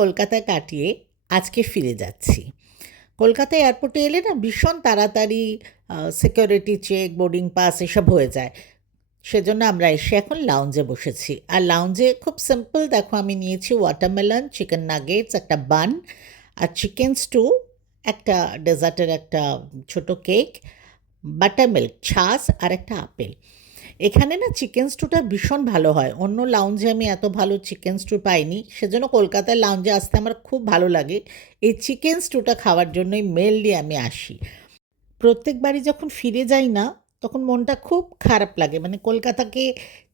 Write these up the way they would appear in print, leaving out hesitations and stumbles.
কলকাতায় কাটিয়ে আজকে ফিরে যাচ্ছি। কলকাতা এয়ারপোর্টে এলে না ভীষণ তাড়াতাড়ি সিকিউরিটি চেক, বোর্ডিং পাস এসব হয়ে যায়। সেজন্য আমরা এসে এখন লাউঞ্জে বসেছি। আর লাউঞ্জে খুব সিম্পল, দেখো আমি নিয়েছি ওয়াটারমেলন, চিকেন নাগেটস, একটা বান আর চিকেন স্টু, একটা ডেজার্টের একটা ছোট কেক, বাটারমিল্ক, ছাঁচ আর একটা আপেল। এখানে না চিকেন স্টুটা ভীষণ ভালো হয়। অন্য লাউঞ্জে আমি এত ভালো চিকেন স্টু পাইনি, সেজন্য কলকাতার লাউঞ্জে আসতে আমার খুব ভালো লাগে। এই চিকেন স্টুটা খাওয়ার জন্যই মেনলি আমি আসি। প্রত্যেকবারই যখন ফিরে যাই না, তখন মনটা খুব খারাপ লাগে। মানে কলকাতাকে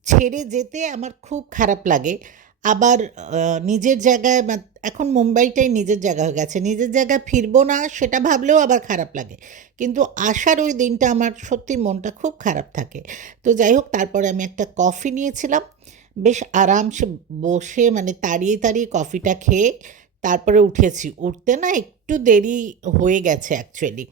ছেড়ে যেতে আমার খুব খারাপ লাগে। আবার নিজের জায়গায় এখন মুম্বাইটাই নিজের জায়গা হয়ে গেছে। নিজের জায়গায় ফিরবো না সেটা ভাবলেও আবার খারাপ লাগে। কিন্তু আসার ওই দিনটা আমার সত্যি মনটা খুব খারাপ থাকে। তো যাই হোক, তারপরে আমি একটা কফি নিয়েছিলাম। বেশ আরামসে বসে মানে তাড়িয়ে তাড়িয়ে কফিটা খেয়ে তারপরে উঠেছি। উঠতে না একটু দেরি হয়ে গেছে অ্যাকচুয়ালি।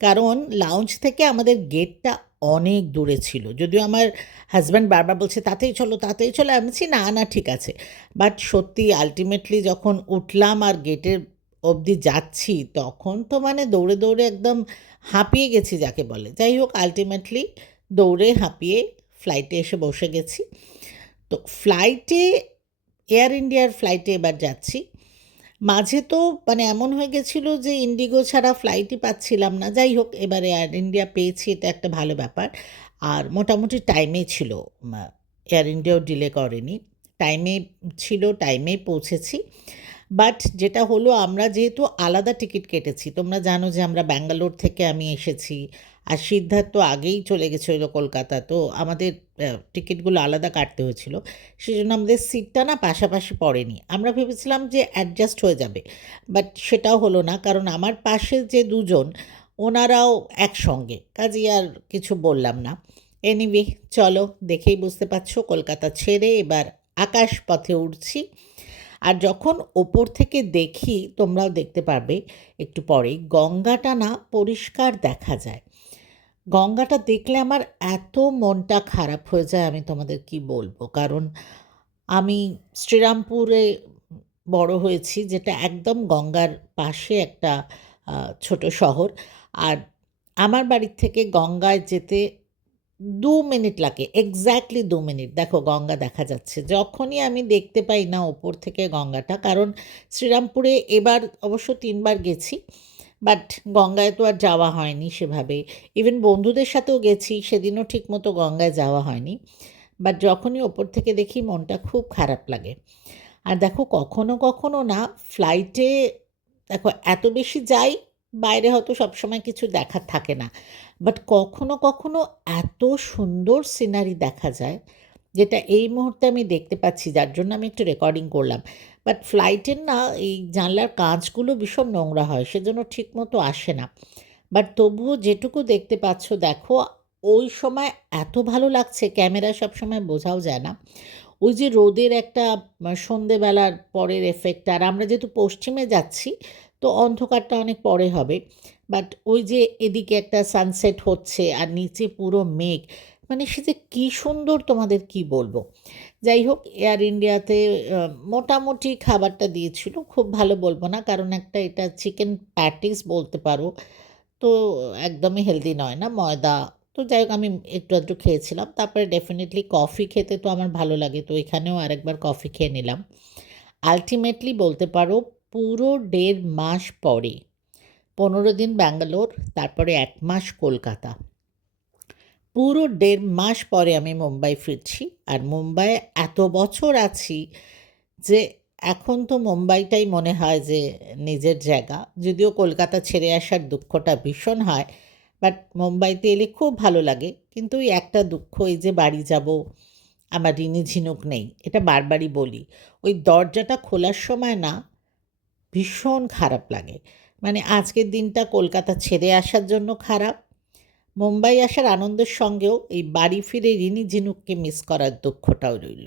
কারণ লাউঞ্জ থেকে আমাদের গেটটা অনেক দূরে ছিল। যদিও আমার হাসব্যান্ড বারবার বলছে, "তাড়াতাড়ি চলো, তাড়াতাড়ি চলো।" আমি বলছি, "না, না, ঠিক আছে।" বাট সত্যি আল্টিমেটলি যখন উঠলাম আর গেটের অবধি যাচ্ছি, তখন তো মানে দৌড়ে, দৌড়ে একদম হাঁপিয়ে গেছি যাকে বলে। যাই হোক, আল্টিমেটলি দৌড়ে হাঁপিয়ে ফ্লাইটে এসে বসে গেছি। তো ফ্লাইটে, এয়ার ইন্ডিয়ার ফ্লাইটে এবার যাচ্ছি। মাঝে তো মানে এমন হয়ে গেছিলো যে ইন্ডিগো ছাড়া ফ্লাইটই পাচ্ছিলাম না। যাই হোক, এবারে এয়ার ইন্ডিয়া পেয়েছি, এটা একটা ভালো ব্যাপার। আর মোটামুটি টাইমেই ছিল। এয়ার ইন্ডিয়াও ডিলে করেনি। টাইমে ছিল, টাইমেই পৌঁছেছি। বাট যেটা হলো, আমরা যেহেতু আলাদা টিকিট কেটেছি, তোমরা জানো যে আমরা ব্যাঙ্গালোর থেকে আমি এসেছি। আর সিদ্ধার্থ আগেই চলে গেছিলো কলকাতা। তো আমাদের টিকিটগুলো আলাদা কাটতে হয়েছিল। সেজন্য আমাদের সিটটা না পাশাপাশি পড়েনি। আমরা ভেবেছিলাম যে অ্যাডজাস্ট হয়ে যাবে। বাট সেটাও হলো না, কারণ আমার পাশে যে দুজন, ওনারাও একসঙ্গে। কাজেই আর কিছু বললাম না। এনিওয়ে, চলো, দেখেই বুঝতে পারছো কলকাতা ছেড়ে এবার আকাশ পথে উড়ছি। আর যখন ওপর থেকে দেখি, তোমরাও দেখতে পারবে একটু পরেই, গঙ্গাটা না পরিষ্কার দেখা যায়। গঙ্গাটা দেখলে আমার এত মনটা খারাপ হয়ে যায়, আমি তোমাদের কি বলবো। কারণ আমি শ্রীরামপুরে বড় হয়েছি, যেটা একদম গঙ্গার পাশে একটা ছোট শহর। আর আমার বাড়ির থেকে গঙ্গায় যেতে ২ মিনিট লাগে, এক্স্যাক্টলি ২ মিনিট। দেখো গঙ্গা দেখা যাচ্ছে। যখনই আমি দেখতে পাই না ওপর থেকে গঙ্গাটা, কারণ শ্রীরামপুরে এবার অবশ্য ৩ বার গেছি। বাট গঙ্গায় তো আর যাওয়া হয়নি সেভাবে। ইভেন বন্ধুদের সাথেও গেছি, সেদিনও ঠিকমতো গঙ্গায় যাওয়া হয়নি। বাট যখনই ওপর থেকে দেখি মনটা খুব খারাপ লাগে। আর দেখো কখনো, কখনো না ফ্লাইটে, দেখো এত বেশি যাই, বাইরে হয়তো সবসময় কিছু দেখার থাকে না। বাট কখনো, কখনো এত সুন্দর সিনারি দেখা যায়, যেটা এই মুহূর্তে আমি দেখতে পাচ্ছি, যার জন্য আমি একটু রেকর্ডিং করলাম। বাট ফ্লাইটের না এই জানলার কাঁচগুলো ভীষণ নোংরা হয়, সেজন্য ঠিকমতো আসে না। বাট তবুও যেটুকু দেখতে পাচ্ছ দেখো, ওই সময় এত ভালো লাগছে, ক্যামেরায় সবসময় বোঝাও যায় না। ওই যে রোদের একটা সন্ধেবেলার পরের এফেক্ট। আর আমরা যেহেতু পশ্চিমে যাচ্ছি, তো অন্ধকারটা অনেক পরে হবে। বাট ওই যে এদিকে একটা সানসেট হচ্ছে আর নিচে পুরো মেঘ, মানে সে যে কী সুন্দর, তোমাদের কি বলবো। যাই হোক, এয়ার ইন্ডিয়াতে মোটামুটি খাবারটা দিয়েছিল, খুব ভালো বলবো না, কারণ একটা এটা চিকেন প্যাটিস বলতে পারো। তো একদমই হেলদি নয় না, ময়দা। তো যাই হোক, আমি একটু আধটু খেয়েছিলাম। তারপরে ডেফিনিটলি কফি খেতে তো আমার ভালো লাগে, তো এখানেও আরেকবার কফি খেয়ে নিলাম। আল্টিমেটলি বলতে পারো পুরো ১.৫ মাস পরে, ১৫ দিন ব্যাঙ্গালোর, তারপরে ১ মাস কলকাতা। পুরো ১.৫ মাস পরে আমি মুম্বাই ফিরছি। আর মুম্বাইয়ে এত বছর আছি যে এখন তো মুম্বাইটাই মনে হয় যে নিজের জায়গা। যদিও কলকাতা ছেড়ে আসার দুঃখটা ভীষণ হয়, বাট মুম্বাইতে এলে খুব ভালো লাগে। কিন্তু ওই একটা দুঃখ, এই যে বাড়ি যাব, আমার রিনি ঝিনুক নেই। এটা বারবারই বলি। ওই দরজাটা খোলার সময় না ভীষণ খারাপ লাগে। মানে আজকের দিনটা কলকাতা ছেড়ে আসার জন্য খারাপ, মুম্বাই আসার আনন্দের সঙ্গেও এই বাড়ি ফিরে রিনি ঝিনুককে মিস করার দুঃখটাও রইল।